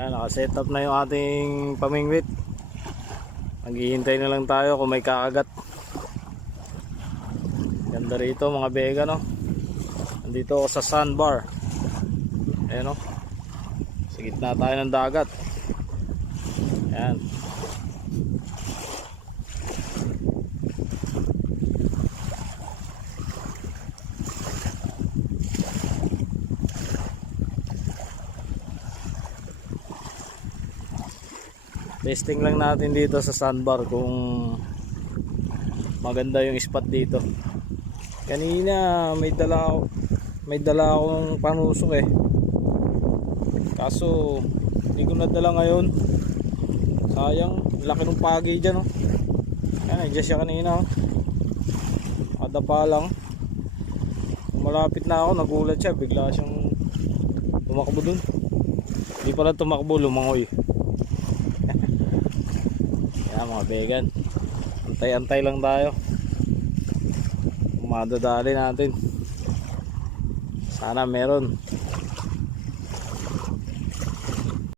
Ayan, nakaset up na yung ating pamingwit. Naghihintay na lang tayo kung may kakagat. Ganda rito mga bega, no? Nandito ako sa sandbar. Ayan, no? Sa gitna tayo ng dagat. Ayan. Testing lang natin dito sa sandbar kung maganda yung spot dito. Kanina may dala akong panusok eh. Kaso hindi ko nadala ngayon. Sayang, laki ng pagi dyan, oh. Ayan, adjust siya kanina, oh. Adapa lang. Malapit na ako, nagulat siya, bigla siyang tumakbo dun. Hindi pala tumakbo, lumangoy. Yan mga vegan, antay-antay lang tayo. Madadali natin. Sana meron.